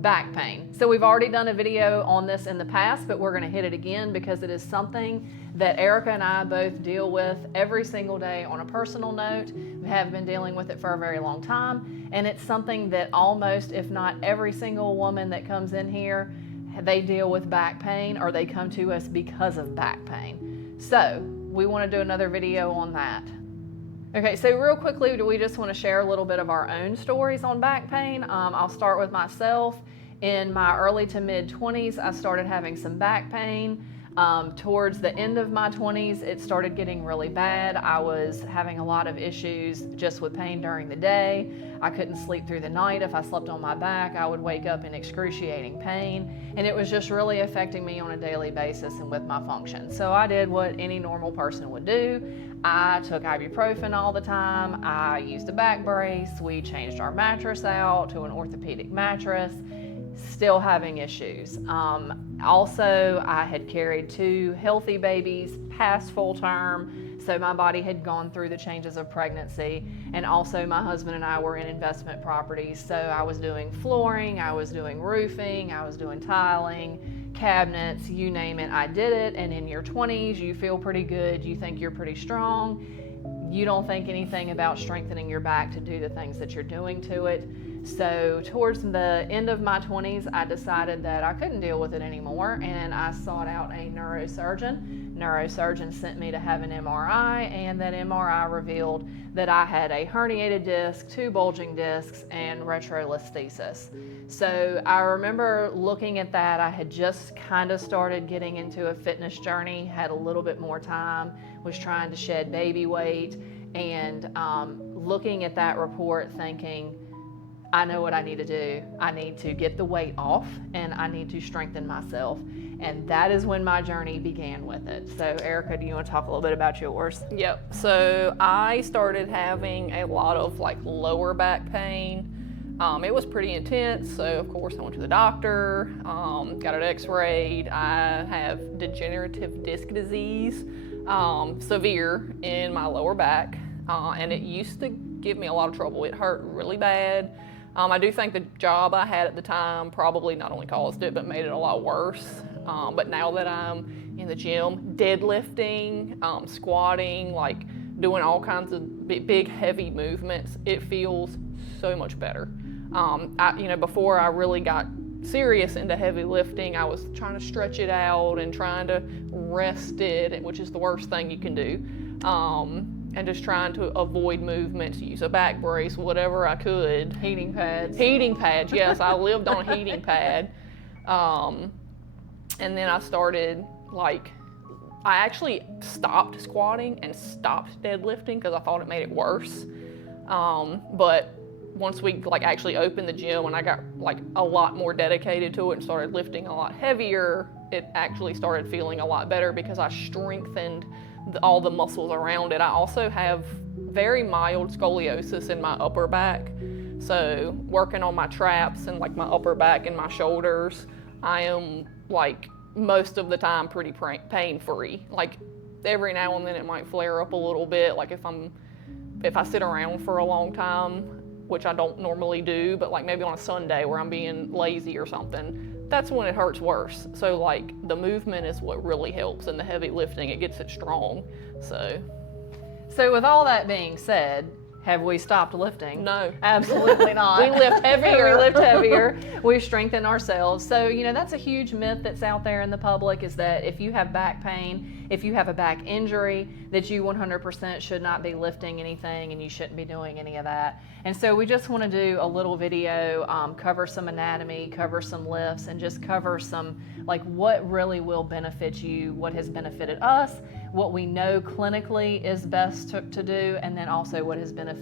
back pain. So we've already done a video on this in the past, but we're going to hit it again because it is something that Erica and I both deal with every single day on a personal note. We have been dealing with it for a very long time, and it's something that almost, if not every single woman that comes in here, they deal with back pain, or they come to us because of back pain. So we want to do another video on that. Okay, so real quickly, do we just want to share a little bit of our own stories on back pain? I'll start with myself. In my early to mid 20s, I started having some back pain. Towards the end of my 20s, it started getting really bad. I was having a lot of issues just with pain during the day. I couldn't sleep through the night. If I slept on my back, I would wake up in excruciating pain, and it was just really affecting me on a daily basis and with my function. So I did what any normal person would do. I took ibuprofen all the time. I used a back brace. We changed our mattress out to an orthopedic mattress. Still having issues. Also, I had carried 2 healthy babies past full term, so my body had gone through the changes of pregnancy. And also, my husband and I were in investment properties, so I was doing flooring, I was doing roofing, I was doing tiling, cabinets, you name it, I did it. And in your 20s, you feel pretty good, you think you're pretty strong, you don't think anything about strengthening your back to do the things that you're doing to it. So towards the end of my 20s, I decided that I couldn't deal with it anymore, and I sought out a neurosurgeon. Neurosurgeon sent me to have an MRI, and that MRI revealed that I had a herniated disc, 2 bulging discs, and retrolisthesis. So I remember looking at that. I had just kind of started getting into a fitness journey, had a little bit more time, was trying to shed baby weight, and looking at that report thinking, I know what I need to do. I need to get the weight off, and I need to strengthen myself. And that is when my journey began with it. So Erica, do you want to talk a little bit about yours? Yep, so I started having a lot of like lower back pain. It was pretty intense, so of course I went to the doctor, got it x-rayed. I have degenerative disc disease, severe in my lower back, and it used to give me a lot of trouble. It hurt really bad. I do think the job I had at the time probably not only caused it, but made it a lot worse. But now that I'm in the gym, deadlifting, squatting, like doing all kinds of big heavy movements, it feels so much better. Before I really got serious into heavy lifting, I was trying to stretch it out and trying to rest it, which is the worst thing you can do. And just trying to avoid movements, use a back brace, whatever I could. Heating pads. Heating pads, yes, I lived on a heating pad. And then I started, I actually stopped squatting and stopped deadlifting because I thought it made it worse. But once we actually opened the gym and I got a lot more dedicated to it and started lifting a lot heavier, it actually started feeling a lot better because I strengthened all the muscles around it. I also have very mild scoliosis in my upper back. So working on my traps and my upper back and my shoulders, I am most of the time pretty pain-free. Every now and then it might flare up a little bit, if I sit around for a long time, which I don't normally do, but maybe on a Sunday where I'm being lazy or something, that's when it hurts worse. So the movement is what really helps, and the heavy lifting, it gets it strong. So with all that being said, have we stopped lifting? No. Absolutely not. We lift heavier. We lift heavier. We strengthen ourselves. So, that's a huge myth that's out there in the public, is that if you have back pain, if you have a back injury, that you 100% should not be lifting anything and you shouldn't be doing any of that. And so we just want to do a little video, cover some anatomy, cover some lifts, and just cover some, what really will benefit you, what has benefited us, what we know clinically is best to do, and then also what has benefited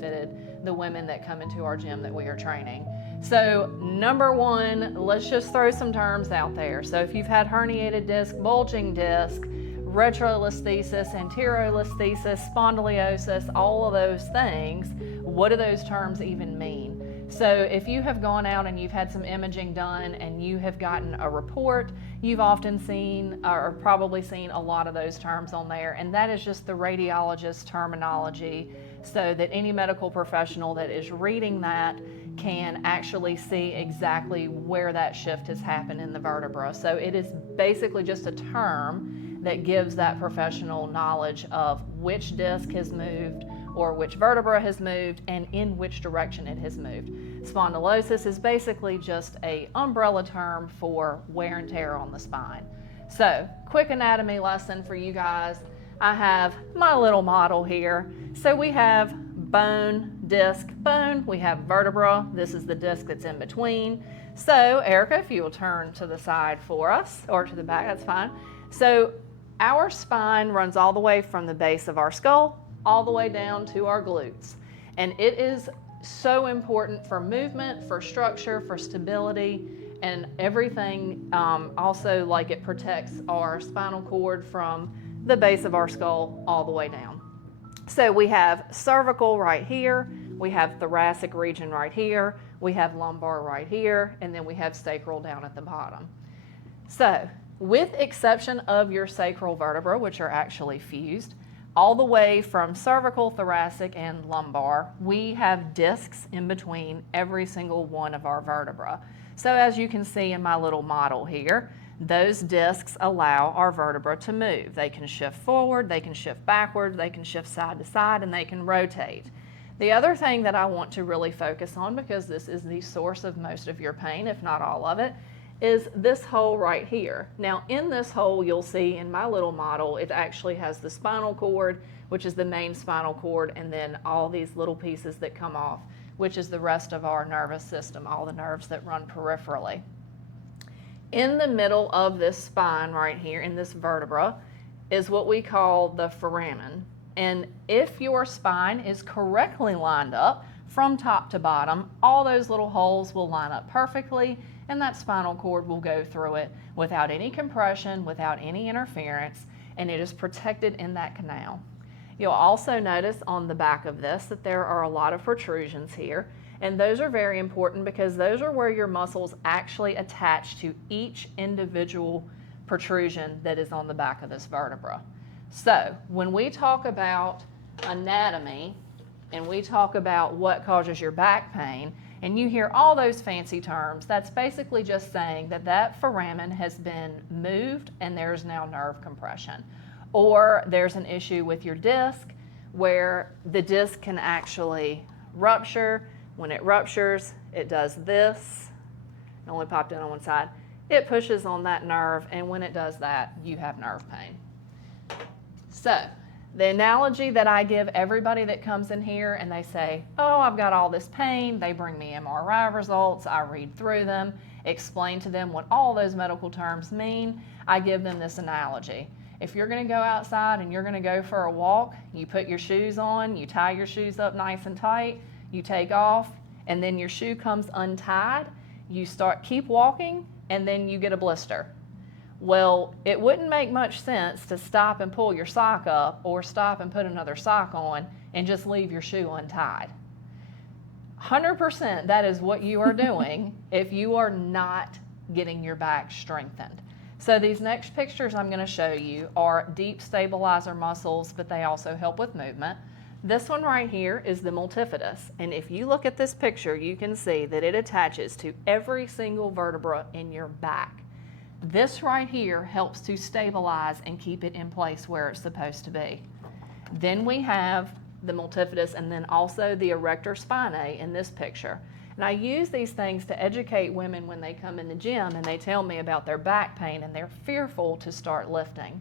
the women that come into our gym that we are training. So number one, let's just throw some terms out there. So if you've had herniated disc, bulging disc, retrolisthesis, anterolisthesis, spondylosis, all of those things, what do those terms even mean? So if you have gone out and you've had some imaging done and you have gotten a report, you've often seen or probably seen a lot of those terms on there, and that is just the radiologist terminology, so that any medical professional that is reading that can actually see exactly where that shift has happened in the vertebra. So it is basically just a term that gives that professional knowledge of which disc has moved or which vertebra has moved and in which direction it has moved. Spondylosis is basically just an umbrella term for wear and tear on the spine. So, quick anatomy lesson for you guys. I have my little model here. So we have bone, disc, bone. We have vertebra. This is the disc that's in between. So, Erica, if you will turn to the side for us, or to the back, that's fine. So, our spine runs all the way from the base of our skull all the way down to our glutes. And it is so important for movement, for structure, for stability, and everything. Also, like, it protects our spinal cord from the base of our skull all the way down. So we have cervical right here, we have thoracic region right here, we have lumbar right here, and then we have sacral down at the bottom. So, with exception of your sacral vertebra, which are actually fused, all the way from cervical, thoracic, and lumbar, we have discs in between every single one of our vertebrae. So as you can see in my little model here, those discs allow our vertebra to move. They can shift forward, they can shift backward, they can shift side to side, and they can rotate. The other thing that I want to really focus on, because this is the source of most of your pain, if not all of it, is this hole right here. Now, in this hole, you'll see in my little model, it actually has the spinal cord, which is the main spinal cord, and then all these little pieces that come off, which is the rest of our nervous system, all the nerves that run peripherally. In the middle of this spine right here, in this vertebra, is what we call the foramen. And if your spine is correctly lined up from top to bottom, all those little holes will line up perfectly, and that spinal cord will go through it without any compression, without any interference, and it is protected in that canal. You'll also notice on the back of this that there are a lot of protrusions here, and those are very important because those are where your muscles actually attach to each individual protrusion that is on the back of this vertebra. So when we talk about anatomy and we talk about what causes your back pain, and you hear all those fancy terms, that's basically just saying that that foramen has been moved and there's now nerve compression. Or there's an issue with your disc where the disc can actually rupture. When it ruptures, it does this. It only popped in on one side. It pushes on that nerve, and when it does that, you have nerve pain. So, the analogy that I give everybody that comes in here and they say, oh, I've got all this pain, they bring me MRI results, I read through them, explain to them what all those medical terms mean, I give them this analogy. If you're going to go outside and you're going to go for a walk, you put your shoes on, you tie your shoes up nice and tight, you take off, and then your shoe comes untied, you keep walking, and then you get a blister. Well, it wouldn't make much sense to stop and pull your sock up or stop and put another sock on and just leave your shoe untied. 100% that is what you are doing if you are not getting your back strengthened. So these next pictures I'm going to show you are deep stabilizer muscles, but they also help with movement. This one right here is the multifidus, and if you look at this picture, you can see that it attaches to every single vertebra in your back. This right here helps to stabilize and keep it in place where it's supposed to be. Then we have the multifidus and then also the erector spinae in this picture. And I use these things to educate women when they come in the gym and they tell me about their back pain and they're fearful to start lifting.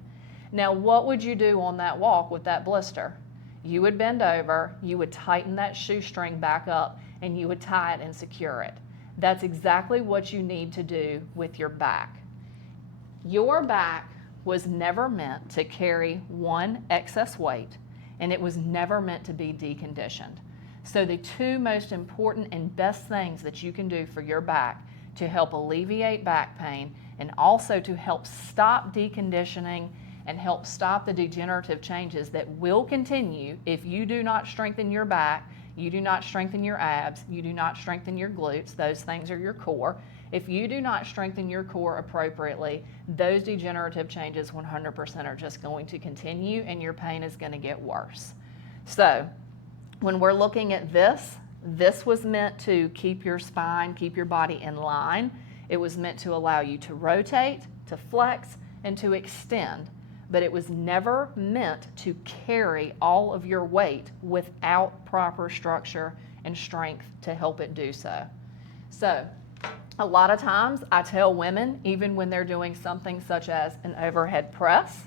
Now, what would you do on that walk with that blister? You would bend over, you would tighten that shoestring back up, and you would tie it and secure it. That's exactly what you need to do with your back. Your back was never meant to carry one excess weight, and it was never meant to be deconditioned. So the two most important and best things that you can do for your back to help alleviate back pain and also to help stop deconditioning and help stop the degenerative changes that will continue if you do not strengthen your back, you do not strengthen your abs, you do not strengthen your glutes, those things are your core. If you do not strengthen your core appropriately, those degenerative changes 100% are just going to continue and your pain is going to get worse. So, when we're looking at this, This was meant to keep your spine, keep your body in line. It was meant to allow you to rotate, to flex, and to extend. But it was never meant to carry all of your weight without proper structure and strength to help it do so. So, a lot of times I tell women, even when they're doing something such as an overhead press,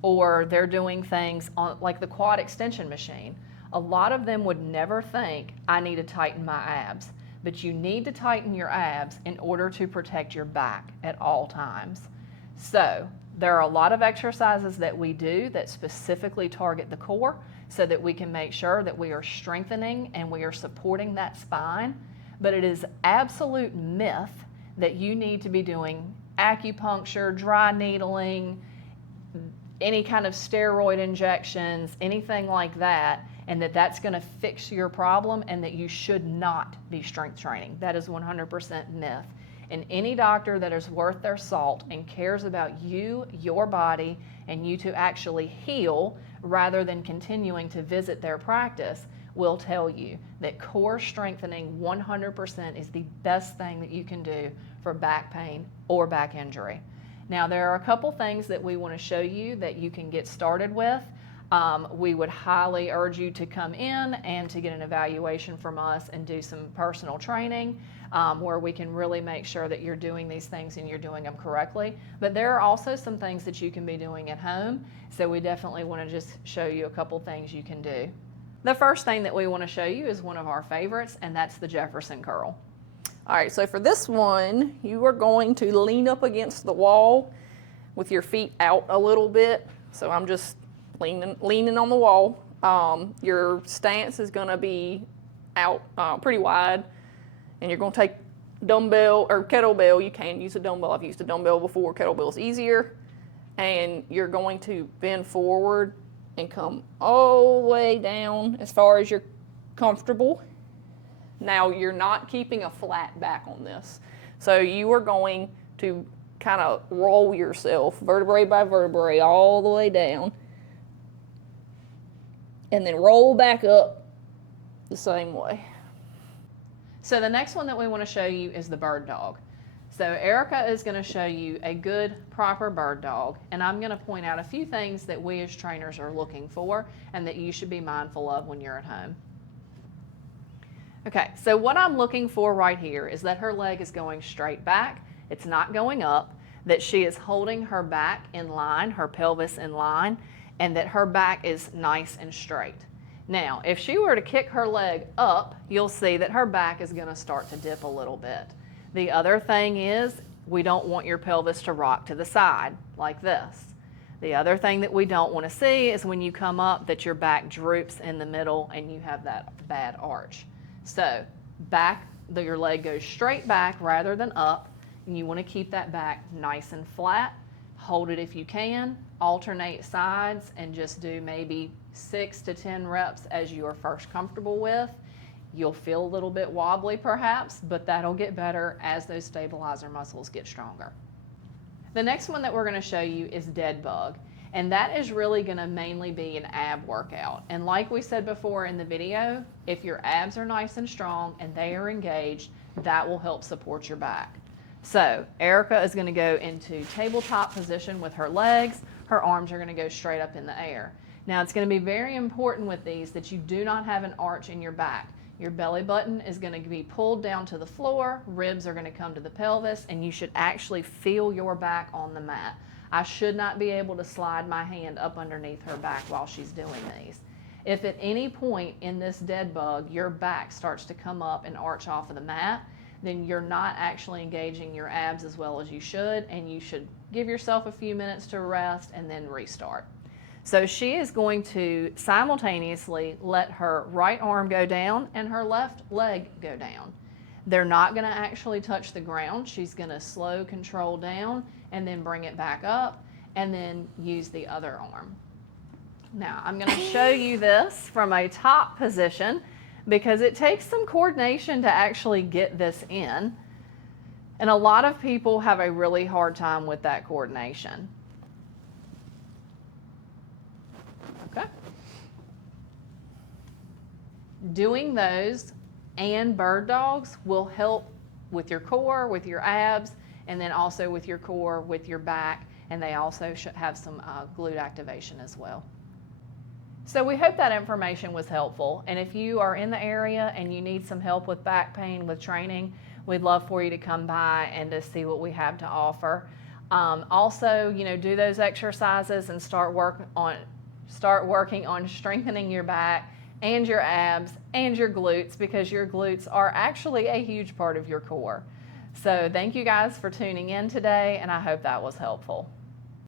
or they're doing things on like the quad extension machine, a lot of them would never think, I need to tighten my abs. But you need to tighten your abs in order to protect your back at all times. So there are a lot of exercises that we do that specifically target the core so that we can make sure that we are strengthening and we are supporting that spine. But it is absolute myth that you need to be doing acupuncture, dry needling, any kind of steroid injections, anything like that, and that's going to fix your problem, and that you should not be strength training. That is 100% myth. And any doctor that is worth their salt and cares about you, your body, and you to actually heal rather than continuing to visit their practice will tell you that core strengthening 100% is the best thing that you can do for back pain or back injury. Now, there are a couple things that we want to show you that you can get started with. We would highly urge you to come in and to get an evaluation from us and do some personal training where we can really make sure that you're doing these things and you're doing them correctly. But there are also some things that you can be doing at home, so we definitely want to just show you a couple things you can do. The first thing that we want to show you is one of our favorites, and that's the Jefferson curl. All right, so for this one, you are going to lean up against the wall with your feet out a little bit. So I'm just leaning on the wall. Your stance is going to be out pretty wide, and you're going to take dumbbell or kettlebell. You can use a dumbbell. I've used a dumbbell before. Kettlebell is easier. And you're going to bend forward and come all the way down as far as you're comfortable. Now, you're not keeping a flat back on this. So you are going to kind of roll yourself vertebrae by vertebrae all the way down, and then roll back up the same way. So the next one that we want to show you is the bird dog. So Erica is going to show you a good, proper bird dog, and I'm going to point out a few things that we as trainers are looking for and that you should be mindful of when you're at home. Okay, so what I'm looking for right here is that her leg is going straight back, it's not going up, that she is holding her back in line, her pelvis in line, and that her back is nice and straight. Now, if she were to kick her leg up, you'll see that her back is going to start to dip a little bit. The other thing is, we don't want your pelvis to rock to the side like this. The other thing that we don't want to see is when you come up that your back droops in the middle and you have that bad arch. So your leg goes straight back rather than up, and you want to keep that back nice and flat. Hold it if you can, alternate sides, and just do maybe 6 to 10 reps as you are first comfortable with. You'll feel a little bit wobbly perhaps, but that'll get better as those stabilizer muscles get stronger. The next one that we're going to show you is dead bug, and that is really going to mainly be an ab workout. And like we said before in the video, if your abs are nice and strong and they are engaged, that will help support your back. So Erica is going to go into tabletop position with her legs. Her arms are going to go straight up in the air. Now, it's going to be very important with these that you do not have an arch in your back. Your belly button is going to be pulled down to the floor, ribs are going to come to the pelvis, and you should actually feel your back on the mat. I should not be able to slide my hand up underneath her back while she's doing these. If at any point in this dead bug your back starts to come up and arch off of the mat, then you're not actually engaging your abs as well as you should, and you should give yourself a few minutes to rest and then restart. So she is going to simultaneously let her right arm go down and her left leg go down. They're not going to actually touch the ground. She's going to slow control down and then bring it back up and then use the other arm. Now, I'm going to show you this from a top position because it takes some coordination to actually get this in. And a lot of people have a really hard time with that coordination. Okay. Doing those and bird dogs will help with your core, with your abs, and then also with your core, with your back, and they also should have some glute activation as well. So we hope that information was helpful, and if you are in the area and you need some help with back pain with training, we'd love for you to come by and to see what we have to offer. Also, do those exercises and start working on strengthening your back and your abs and your glutes, because your glutes are actually a huge part of your core. So thank you guys for tuning in today, and I hope that was helpful.